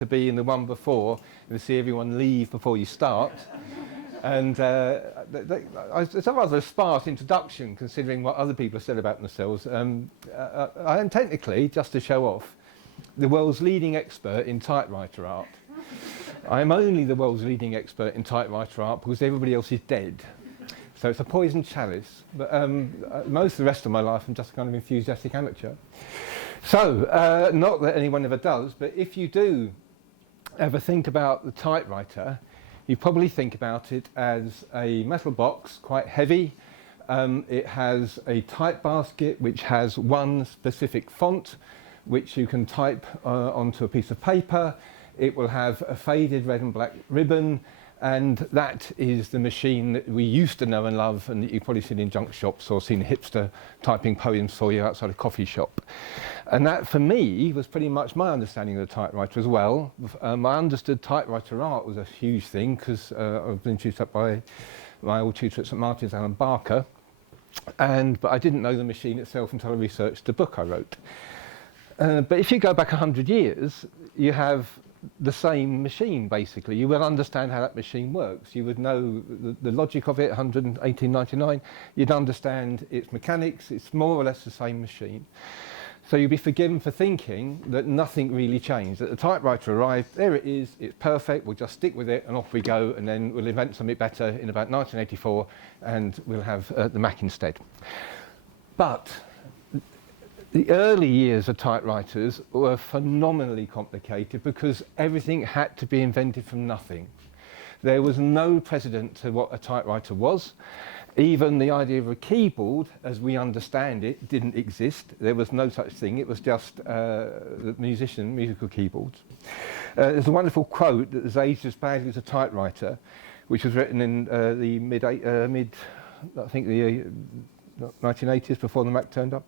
to be in the one before and see everyone leave before you start. And it's a rather sparse introduction considering what other people have said about themselves. I am technically, just to show off, the world's leading expert in typewriter art. I am only the world's leading expert in typewriter art because everybody else is dead. So it's a poisoned chalice. But most of the rest of my life I'm just a kind of enthusiastic amateur. So, not that anyone ever does, but if you do ever think about the typewriter, you probably think about it as a metal box, quite heavy. It has a type basket which has one specific font which you can type onto a piece of paper. It will have a faded red and black ribbon, and that is the machine that we used to know and love and that you've probably seen in junk shops or seen a hipster typing poems for you outside a coffee shop. And that, for me, was pretty much my understanding of the typewriter as well. I understood typewriter art was a huge thing because I've been tutored up by my old tutor at St Martin's, Alan Barker, but I didn't know the machine itself until I researched the book I wrote. But if you go back 100 years, you have the same machine, basically. You will understand how that machine works. You would know the logic of it, 1899. You'd understand its mechanics. It's more or less the same machine. So you'd be forgiven for thinking that nothing really changed, that the typewriter arrived, there it is, it's perfect, we'll just stick with it and off we go, and then we'll invent something better in about 1984 and we'll have the Mac instead. But the early years of typewriters were phenomenally complicated because everything had to be invented from nothing. There was no precedent to what a typewriter was. Even the idea of a keyboard, as we understand it, didn't exist. There was no such thing. It was just the musical keyboards. There's a wonderful quote that has aged as badly as a typewriter, which was written in the mid, I think the 1980s, before the Mac turned up.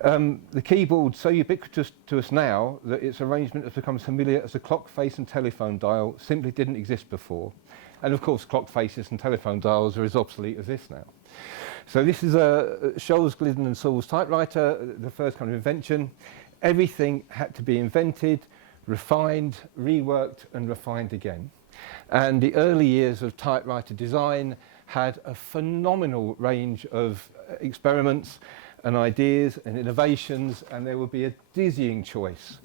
The keyboard's so ubiquitous to us now that its arrangement has become as familiar as a clock face and telephone dial simply didn't exist before. And of course, clock faces and telephone dials are as obsolete as this now. So this is a Scholes, Glidden and Saul's typewriter, the first kind of invention. Everything had to be invented, refined, reworked and refined again. And the early years of typewriter design had a phenomenal range of experiments and ideas and innovations, and there would be a dizzying choice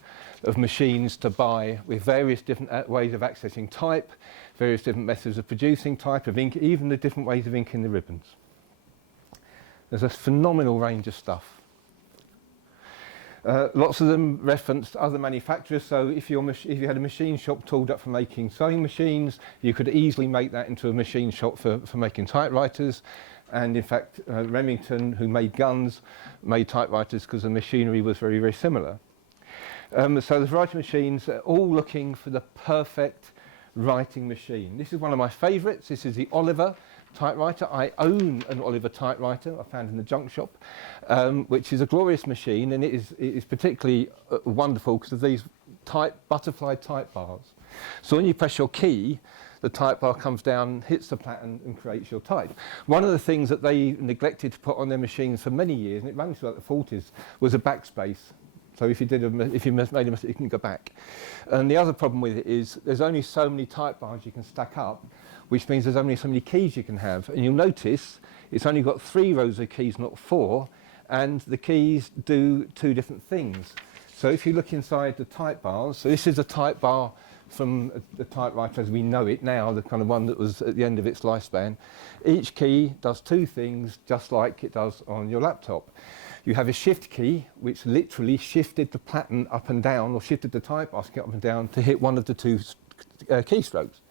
of machines to buy with various different ways of accessing type, various different methods of producing type, of ink, even the different ways of inking the ribbons. There's a phenomenal range of stuff. Lots of them referenced other manufacturers, so if you had a machine shop tooled up for making sewing machines, you could easily make that into a machine shop for making typewriters. And in fact, Remington, who made guns, made typewriters because the machinery was very, very similar. So the writing machines are all looking for the perfect writing machine. This is one of my favourites. This is the Oliver typewriter. I own an Oliver typewriter I found in the junk shop, which is a glorious machine, and it is particularly wonderful because of these butterfly type bars. So when you press your key, the type bar comes down, hits the pattern and creates your type. One of the things that they neglected to put on their machines for many years, and it ran through the 40s, was a backspace. So if you made a mistake, you can go back. And the other problem with it is there's only so many type bars you can stack up, which means there's only so many keys you can have. And you'll notice it's only got 3 rows of keys, not 4, and the keys do 2 different things. So if you look inside the type bars, so this is a type bar from the typewriter as we know it now, the kind of one that was at the end of its lifespan. Each key does 2 things, just like it does on your laptop. You have a shift key, which literally shifted the pattern up and down, or shifted the type basket up and down to hit one of the 2 keystrokes.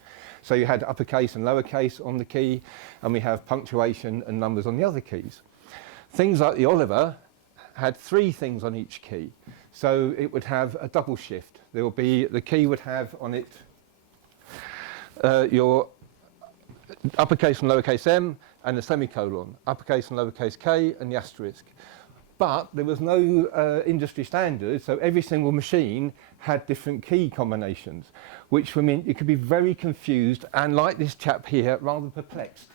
So you had uppercase and lowercase on the key, and we have punctuation and numbers on the other keys. Things like the Oliver had 3 things on each key. So it would have a double shift. There will be, the key would have on it your uppercase and lowercase m and the semicolon, uppercase and lowercase k and the asterisk. But there was no industry standard, so every single machine had different key combinations, which meant you could be very confused and, like this chap here, rather perplexed,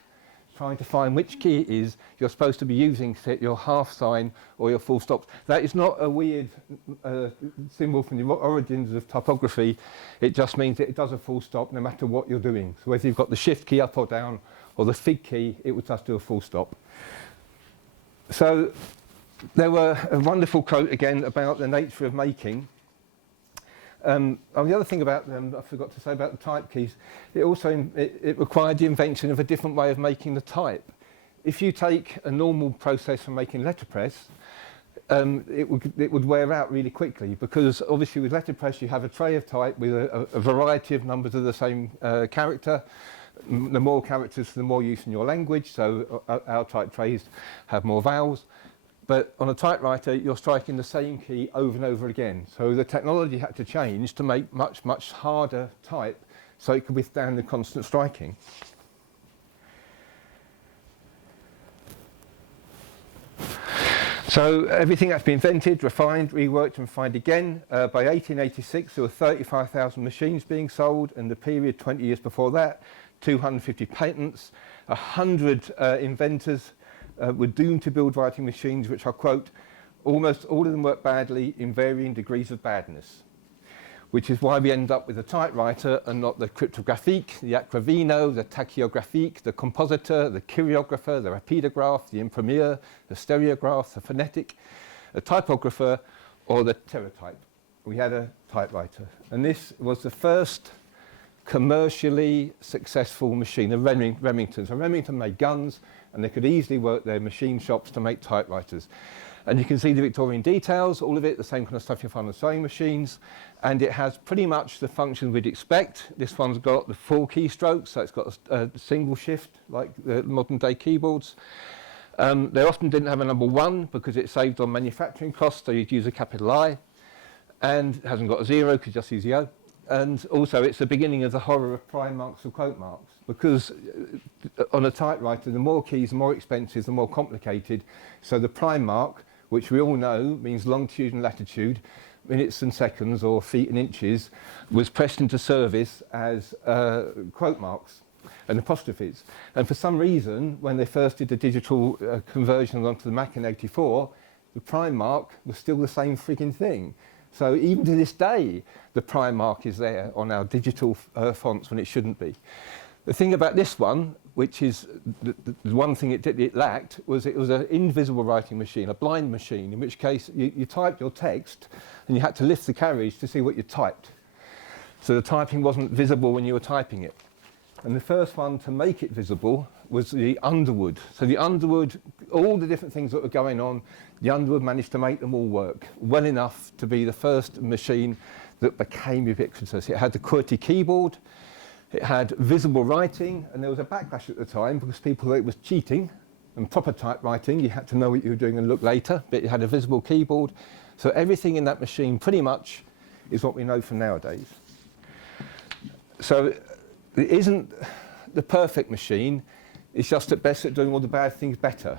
trying to find which key it is you're supposed to be using to hit your half sign or your full stops. That is not a weird symbol from the origins of typography. It just means that it does a full stop no matter what you're doing. So whether you've got the shift key up or down or the fig key, it would just do a full stop. So there were a wonderful quote again about the nature of making. The other thing about them, I forgot to say about the type keys, it required the invention of a different way of making the type. If you take a normal process for making letterpress, it would wear out really quickly, because obviously with letterpress you have a tray of type with a variety of numbers of the same character. The more characters, the more use in your language, so our type trays have more vowels. But on a typewriter, you're striking the same key over and over again. So the technology had to change to make much, much harder type so it could withstand the constant striking. So everything that's been invented, refined, reworked and refined again. By 1886, there were 35,000 machines being sold, and the period 20 years before that, 250 patents, 100 inventors were doomed to build writing machines which are, quote, almost all of them work badly in varying degrees of badness, which is why we end up with a typewriter and not the cryptographique, the acravino, the tachiographique, the compositor, the chirographer, the rapidograph, the imprimeur, the stereograph, the phonetic, a typographer, or the pterotype. We had a typewriter. And this was the first commercially successful machine, the Remington. So Remington made guns, and they could easily work their machine shops to make typewriters. And you can see the Victorian details, all of it, the same kind of stuff you find on sewing machines. And it has pretty much the functions we'd expect. This one's got the 4 keystrokes, so it's got a single shift, like the modern day keyboards. They often didn't have a number 1 because it saved on manufacturing costs, so you'd use a capital I. And it hasn't got a 0, because you just use the O. And also, it's the beginning of the horror of prime marks or quote marks, because on a typewriter, the more keys, the more expensive, the more complicated. So the prime mark, which we all know means longitude and latitude, minutes and seconds, or feet and inches, was pressed into service as quote marks and apostrophes. And for some reason, when they first did the digital conversion onto the Mac in '84, the prime mark was still the same freaking thing. So even to this day, the prime mark is there on our digital fonts when it shouldn't be. The thing about this one, which is the one thing it lacked, was it was an invisible writing machine, a blind machine, in which case you typed your text and you had to lift the carriage to see what you typed. So the typing wasn't visible when you were typing it. And the first one to make it visible was the Underwood. So the Underwood, all the different things that were going on, the Underwood managed to make them all work well enough to be the first machine that became ubiquitous. It had the QWERTY keyboard, it had visible writing, and there was a backlash at the time because people thought it was cheating. And proper typewriting, you had to know what you were doing and look later, but it had a visible keyboard. So everything in that machine pretty much is what we know from nowadays. So it isn't the perfect machine, it's just at best at doing all the bad things better.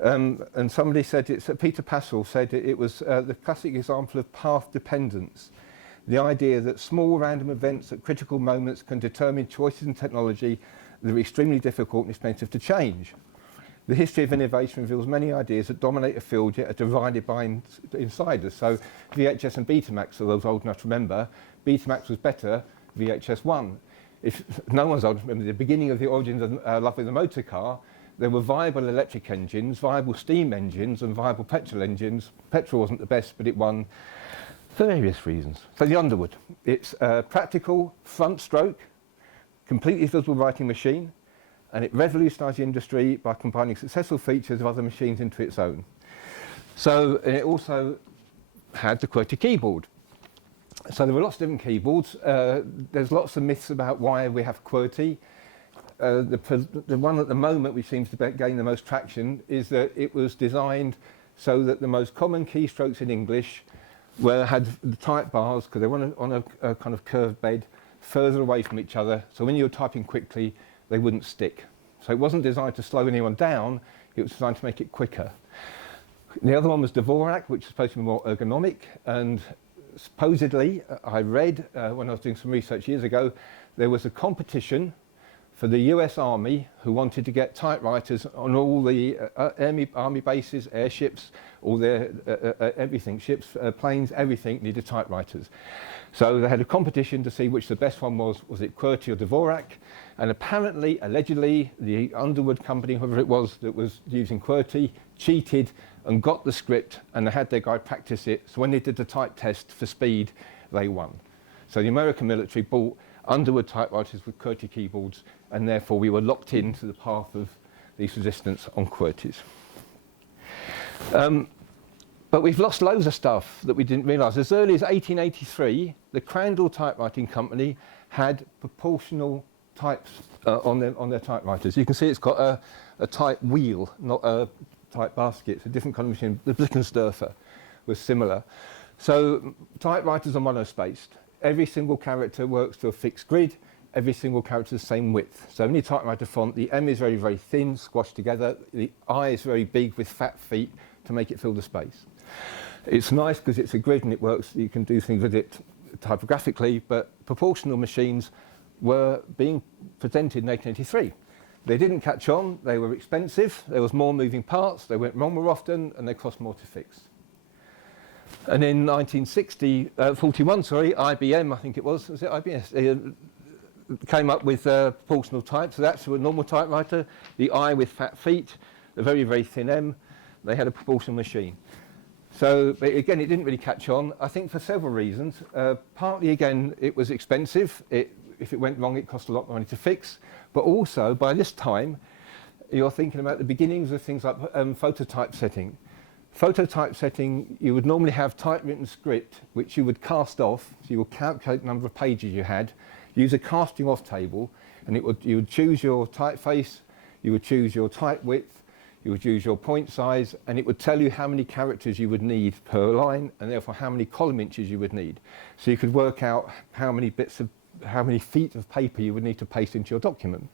And somebody said, Peter Passell said it was the classic example of path dependence. The idea that small random events at critical moments can determine choices in technology that are extremely difficult and expensive to change. The history of innovation reveals many ideas that dominate a field yet are divided by insiders. So VHS and Betamax, for those old enough to remember, Betamax was better, VHS won. If no one's old enough to remember the beginning of the origins of love with the motor car, there were viable electric engines, viable steam engines, and viable petrol engines. Petrol wasn't the best, but it won for various reasons. So the Underwood, it's a practical front stroke, completely visible writing machine, and it revolutionised the industry by combining successful features of other machines into its own. So it also had the QWERTY keyboard. So there were lots of different keyboards. There's lots of myths about why we have QWERTY. The one at the moment which seems to gain the most traction is that it was designed so that the most common keystrokes in English had the type bars, because they were on a kind of curved bed, further away from each other, so when you were typing quickly, they wouldn't stick. So it wasn't designed to slow anyone down, it was designed to make it quicker. The other one was Dvorak, which was supposed to be more ergonomic, and supposedly, I read when I was doing some research years ago, there was a competition for the US Army, who wanted to get typewriters on all the army bases, airships, all their everything, ships, planes, everything needed typewriters. So they had a competition to see which the best one was it QWERTY or Dvorak? And apparently, allegedly, the Underwood company, whoever it was that was using QWERTY, cheated and got the script, and they had their guy practice it. So when they did the type test for speed, they won. So the American military bought Underwood typewriters with QWERTY keyboards, and therefore we were locked into the path of these resistance on QWERTYs. But we've lost loads of stuff that we didn't realise. As early as 1883, the Crandall Typewriting Company had proportional types on their typewriters. You can see it's got a type wheel, not a type basket. It's a different kind of machine. The Blickensderfer was similar. So typewriters are monospaced. Every single character works to a fixed grid. Every single character is the same width. So any typewriter font, the M is very, very thin, squashed together. The I is very big with fat feet to make it fill the space. It's nice because it's a grid and it works. You can do things with it typographically, but proportional machines were being presented in 1883. They didn't catch on. They were expensive. There was more moving parts. They went wrong more often, and they cost more to fix. And in 1941, IBM, I think it was it IBM? Came up with proportional type. So that's a normal typewriter, the I with fat feet, the very, very thin M. They had a proportional machine. So again, it didn't really catch on, I think for several reasons. Partly, again, it was expensive. If it went wrong, it cost a lot of money to fix. But also, by this time, you're thinking about the beginnings of things like phototypesetting. Phototypesetting, you would normally have typewritten script, which you would cast off. So you would calculate the number of pages you had, use a casting off table, and you would choose your typeface, you would choose your type width, you would use your point size, and it would tell you how many characters you would need per line, and therefore how many column inches you would need. So you could work out how many feet of paper you would need to paste into your document.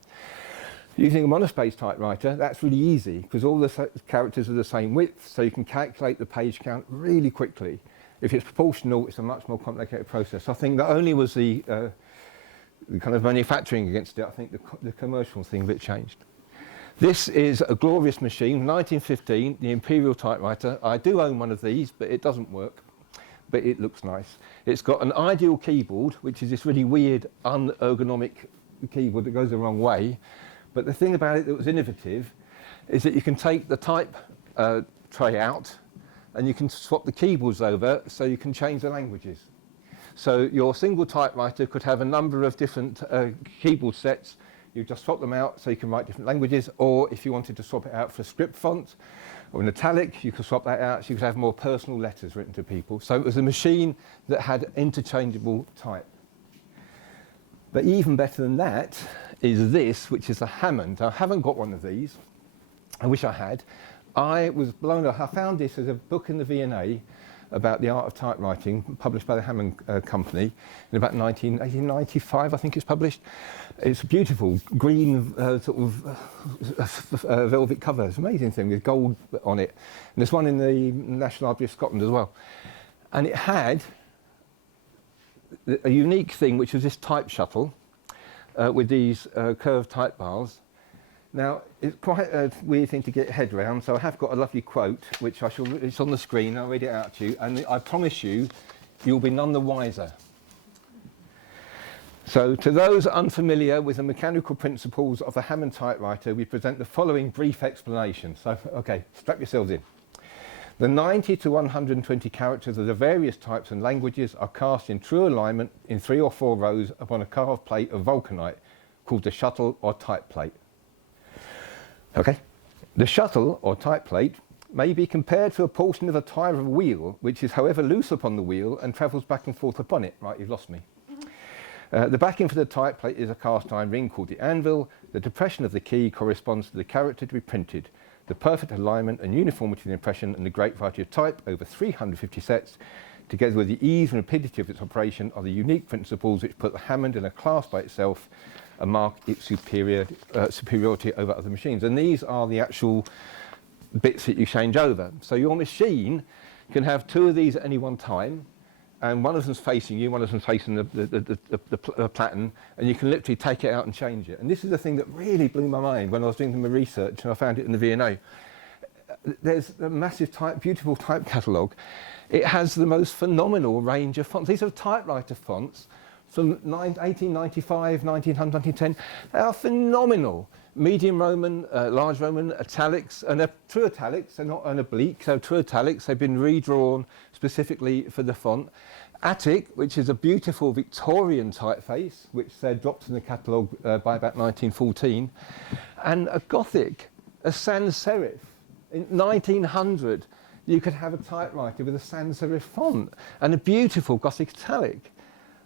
Using a monospaced typewriter, that's really easy because all the characters are the same width, so you can calculate the page count really quickly. If it's proportional, it's a much more complicated process. I think not only was the kind of manufacturing against it, I think the commercial thing a bit changed. This is a glorious machine, 1915, the Imperial typewriter. I do own one of these, but it doesn't work, but it looks nice. It's got an ideal keyboard, which is this really weird, unergonomic keyboard that goes the wrong way. But the thing about it that was innovative is that you can take the type tray out and you can swap the keyboards over so you can change the languages. So your single typewriter could have a number of different keyboard sets. You just swap them out so you can write different languages, or if you wanted to swap it out for a script font or an italic, you could swap that out so you could have more personal letters written to people. So it was a machine that had interchangeable type. But even better than that is this, which is a Hammond. I haven't got one of these. I wish I had. I was blown away. I found this as a book in the V&A about the art of typewriting, published by the Hammond Company in about 1895, I think it's published. It's a beautiful green sort of velvet cover. It's an amazing thing with gold on it. And there's one in the National Library of Scotland as well. And it had a unique thing, which was this type shuttle with these curved type bars. Now, it's quite a weird thing to get your head around, so I have got a lovely quote, which it's on the screen, I'll read it out to you, and I promise you, you'll be none the wiser. So, to those unfamiliar with the mechanical principles of a Hammond typewriter, we present the following brief explanation. So, okay, strap yourselves in. The 90 to 120 characters of the various types and languages are cast in true alignment in 3 or 4 rows upon a carved plate of vulcanite, called the shuttle or type plate. Okay. The shuttle, or type plate, may be compared to a portion of a tyre of a wheel, which is, however, loose upon the wheel and travels back and forth upon it. Right, you've lost me. The backing for the type plate is a cast iron ring called the anvil. The depression of the key corresponds to the character to be printed. The perfect alignment and uniformity of the impression and the great variety of type over 350 sets, together with the ease and rapidity of its operation, are the unique principles which put the Hammond in a class by itself and mark its superiority over other machines. And these are the actual bits that you change over. So your machine can have 2 of these at any one time, and one of them's facing you, one of them's facing the platen, and you can literally take it out and change it. And this is the thing that really blew my mind when I was doing my research, and I found it in the V&A. There's a massive beautiful type catalogue. It has the most phenomenal range of fonts. These are typewriter fonts from 1895, 1900, 1910. They are phenomenal. Medium Roman, large Roman, italics, and they're true italics, they're not an oblique, so true italics. They've been redrawn specifically for the font. Attic, which is a beautiful Victorian typeface, which they dropped in the catalogue by about 1914. And a Gothic, a sans serif. In 1900, you could have a typewriter with a sans serif font and a beautiful Gothic italic.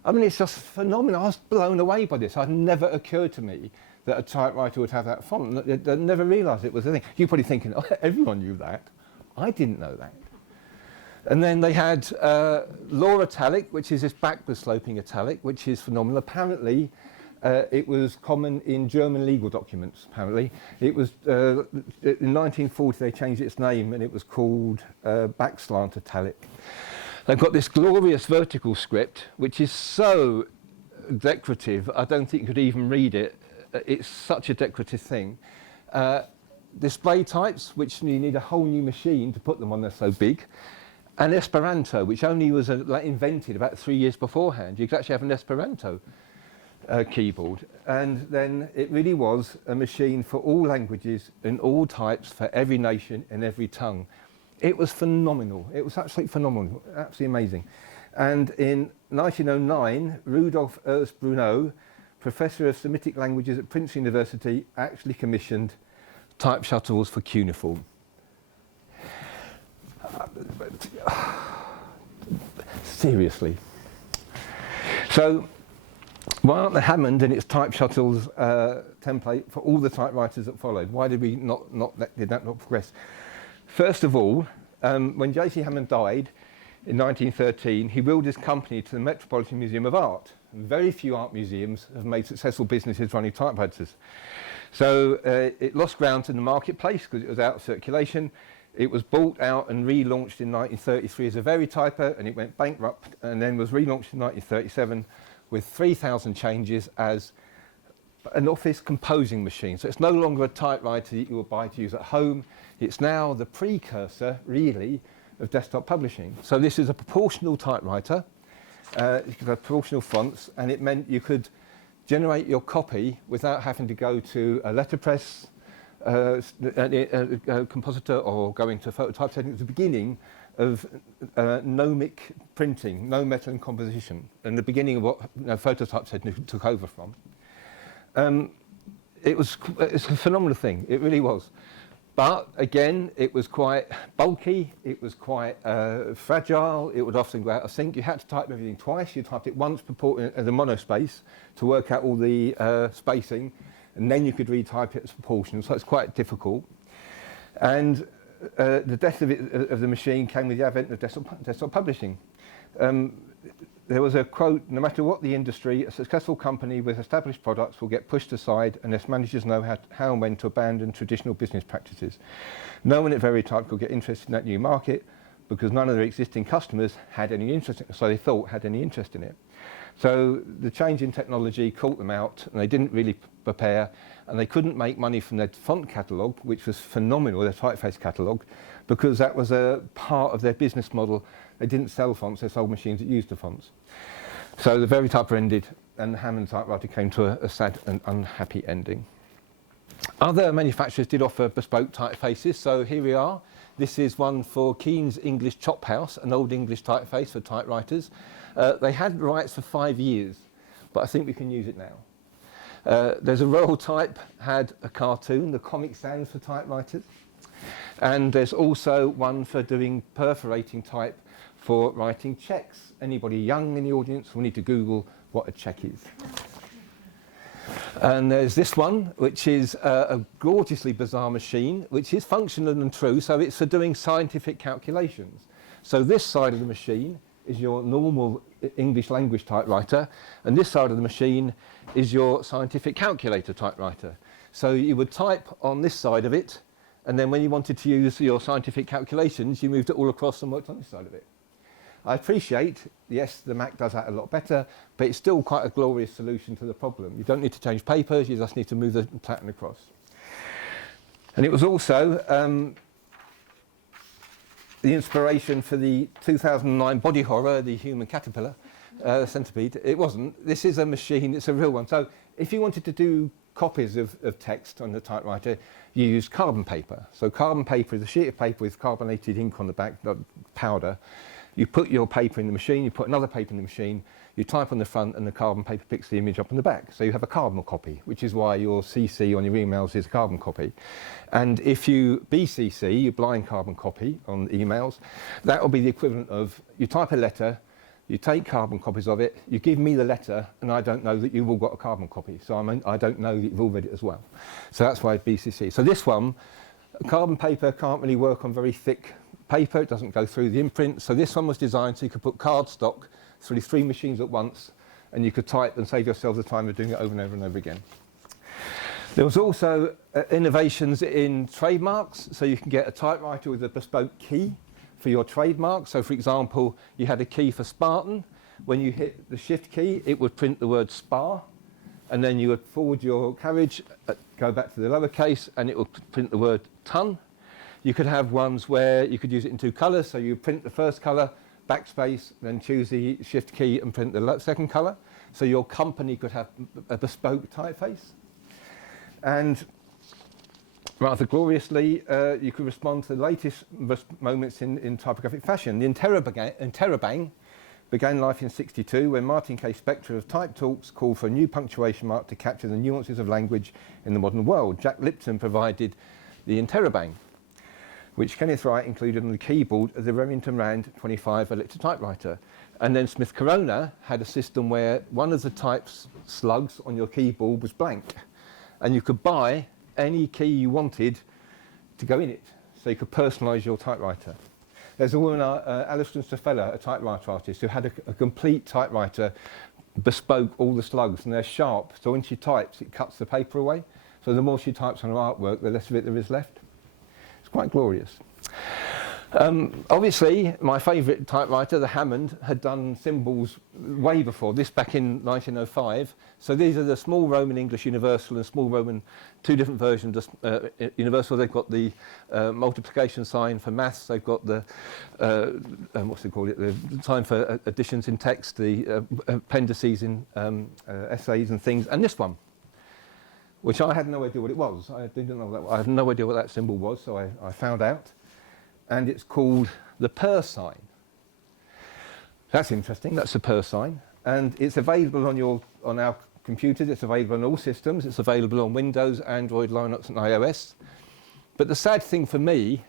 I mean, it's just phenomenal. I was blown away by this. It had never occurred to me that a typewriter would have that font. I never realised it was a thing. You're probably thinking, oh, everyone knew that. I didn't know that. And then they had Law Italic, which is this backward sloping italic, which is phenomenal. Apparently, it was common in German legal documents, apparently. It was, in 1940, they changed its name, and it was called backslant italic. They've got this glorious vertical script, which is so decorative, I don't think you could even read it. It's such a decorative thing. Display types, which you need a whole new machine to put them on, they're so big. And Esperanto, which only was invented about 3 years beforehand. You could actually have an Esperanto keyboard. And then it really was a machine for all languages and all types for every nation and every tongue. It was phenomenal. It was absolutely phenomenal, absolutely amazing. And in 1909, Rudolf Ernst Bruneau, Professor of Semitic Languages at Princeton University, actually commissioned type shuttles for cuneiform. Seriously. So, why aren't the Hammond and its type shuttles template for all the typewriters that followed? Why did we did that not progress? First of all, when J.C. Hammond died in 1913, he willed his company to the Metropolitan Museum of Art. Very few art museums have made successful businesses running typewriters. So it lost ground in the marketplace because it was out of circulation. It was bought out and relaunched in 1933 as a Verityper, and it went bankrupt and then was relaunched in 1937 with 3,000 changes as an office composing machine. So it's no longer a typewriter that you will buy to use at home. It's now the precursor, really, of desktop publishing. So this is a proportional typewriter. You could have proportional fonts, and it meant you could generate your copy without having to go to a letterpress compositor or going to phototypesetting. It was the beginning of gnomic printing, no metal and composition, and the beginning of what phototypesetting took over from. It's a phenomenal thing, it really was. But again, it was quite bulky, it was quite fragile, it would often go out of sync. You had to type everything twice. You typed it once as a monospace to work out all the spacing, and then you could retype it as proportional, so it's quite difficult. And the death of the machine came with the advent of desktop publishing. There was a quote, "No matter what the industry, a successful company with established products will get pushed aside unless managers know how and when to abandon traditional business practices. No one at Veritype could get interested in that new market because none of their existing customers had any interest in it, so they thought had any interest in it." So the change in technology caught them out, and they didn't really prepare, and they couldn't make money from their font catalogue, which was phenomenal, their typeface catalogue, because that was a part of their business model. They didn't sell fonts, they sold machines that used the fonts. So the Verityper ended, and the Hammond typewriter came to a sad and unhappy ending. Other manufacturers did offer bespoke typefaces, so here we are. This is one for Keen's English Chop House, an old English typeface for typewriters. They had rights for 5 years, but I think we can use it now. There's a Royal Type, had a cartoon, the Comic Sans for typewriters. And there's also one for doing perforating type for writing checks. Anybody young in the audience will need to Google what a check is. And there's this one, which is a gorgeously bizarre machine, which is functional and true, so it's for doing scientific calculations. So this side of the machine is your normal English language typewriter, and this side of the machine is your scientific calculator typewriter. So you would type on this side of it, and then when you wanted to use your scientific calculations, you moved it all across and worked on this side of it. I appreciate, yes, the Mac does that a lot better, but it's still quite a glorious solution to the problem. You don't need to change papers, you just need to move the pattern across. And it was also the inspiration for the 2009 body horror, the human caterpillar, centipede. It wasn't. This is a machine, it's a real one. So if you wanted to do copies of text on the typewriter, you use carbon paper. So carbon paper is a sheet of paper with carbonated ink on the back, powder. You put your paper in the machine, you put another paper in the machine, you type on the front and the carbon paper picks the image up on the back. So you have a carbon copy, which is why your CC on your emails is a carbon copy. And if you BCC, you blind carbon copy on emails, that will be the equivalent of you type a letter, you take carbon copies of it, you give me the letter, and I don't know that you've all got a carbon copy. So I don't know that you've all read it as well. So that's why BCC. So this one, carbon paper can't really work on very thick paper. It doesn't go through the imprint. So this one was designed so you could put cardstock through 3 machines at once, and you could type and save yourself the time of doing it over and over and over again. There was also innovations in trademarks. So you can get a typewriter with a bespoke key for your trademark. So for example, you had a key for Spartan. When you hit the shift key, it would print the word spar, and then you would forward your carriage, go back to the lowercase, and it would print the word ton. You could have ones where you could use it in 2 colours, so you print the first colour, backspace, then choose the shift key and print the second colour. So your company could have a bespoke typeface. And rather gloriously, you could respond to the latest moments in typographic fashion. The Interrobang began life in '62 when Martin K. Spector of Type Talks called for a new punctuation mark to capture the nuances of language in the modern world. Jack Lipton provided the Interrobang, which Kenneth Wright included on the keyboard of the Remington Rand 25 electric typewriter. And then Smith Corona had a system where one of the types slugs on your keyboard was blank, and you could buy any key you wanted to go in it, so you could personalise your typewriter. There's a woman, Alison Stafella, a typewriter artist, who had a complete typewriter, bespoke all the slugs, and they're sharp, so when she types, it cuts the paper away. So the more she types on her artwork, the less of it there is left. It's quite glorious. Obviously, my favourite typewriter, the Hammond, had done symbols way before this, back in 1905. So these are the small Roman English universal and small Roman, 2 different versions of universal. They've got the multiplication sign for maths. They've got the, what's it called, the sign for additions in text, the appendices in essays and things, and this one, which I had no idea what it was. I didn't know that. I had no idea what that symbol was, so I found out. And it's called the per sign. That's interesting. That's the per sign, and it's available on our computers. It's available on all systems. It's available on Windows, Android, Linux, and iOS. But the sad thing for me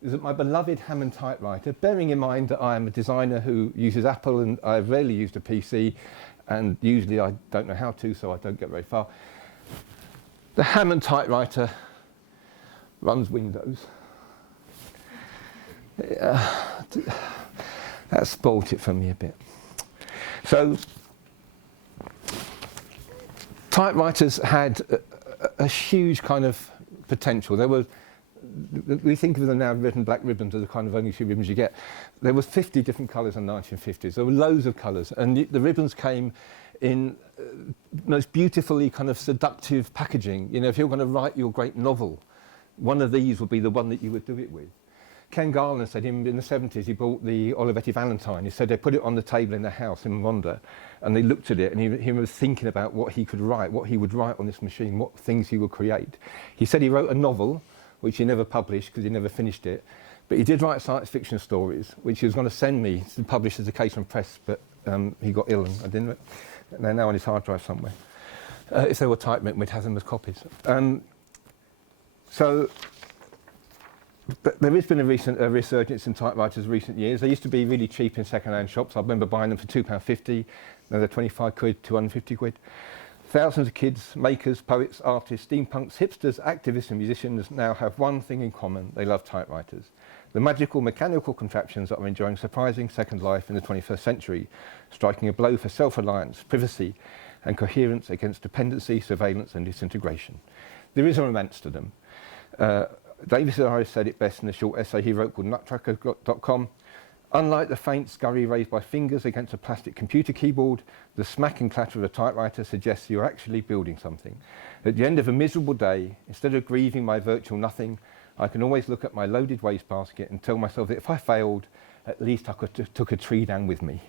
is that my beloved Hammond typewriter, bearing in mind that I am a designer who uses Apple and I've rarely used a PC, and usually I don't know how to, so I don't get very far. The Hammond typewriter runs Windows. That spoilt it for me a bit. So typewriters had a huge kind of potential. There were, we think of them now, red and black ribbons are the kind of only 2 ribbons you get. There were 50 different colours in the 1950s. There were loads of colours, and the ribbons came in most beautifully kind of seductive packaging. You know, if you're going to write your great novel, one of these would be the one that you would do it with. Ken Garland said in the 70s he bought the Olivetti Valentine. He said they put it on the table in their house in Rwanda, and they looked at it, and he was thinking about what he could write, what he would write on this machine, what things he would create. He said he wrote a novel, which he never published because he never finished it, but he did write science fiction stories, which he was going to send me to publish as a Caseroom Press, but he got ill, and I didn't. They're now on his hard drive somewhere. If they were typewritten, we'd have them as copies. But there has been a resurgence in typewriters in recent years. They used to be really cheap in second-hand shops. I remember buying them for £2.50. Now they're 25 quid, 250 quid. Thousands of kids, makers, poets, artists, steampunks, hipsters, activists and musicians now have one thing in common. They love typewriters. The magical mechanical contraptions that are enjoying surprising second life in the 21st century, striking a blow for self-reliance, privacy and coherence against dependency, surveillance and disintegration. There is a romance to them. David Harris said it best in a short essay he wrote called nuttracker.com. Unlike the faint scurry raised by fingers against a plastic computer keyboard, the smack and clatter of a typewriter suggests you're actually building something. At the end of a miserable day, instead of grieving my virtual nothing, I can always look at my loaded wastebasket and tell myself that if I failed, at least I took a tree down with me.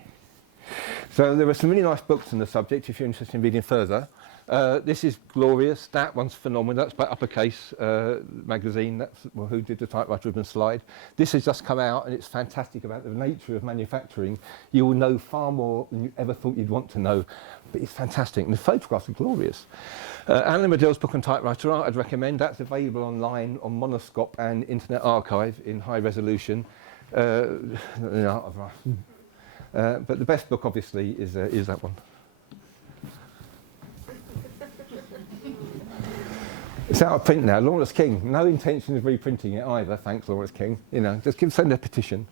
So there are some really nice books on the subject if you're interested in reading further. This is glorious. That one's phenomenal. That's by Uppercase magazine. That's who did the typewriter ribbon slide. This has just come out, and it's fantastic about the nature of manufacturing. You will know far more than you ever thought you'd want to know, but it's fantastic. And the photographs are glorious. Alan Riddell's book on typewriter art, I'd recommend. That's available online on Monoscope and Internet Archive in high resolution. But the best book, obviously, is that one. It's out of print now. Lawrence King. No intention of reprinting it either. Thanks, Lawrence King. You know, just send a petition.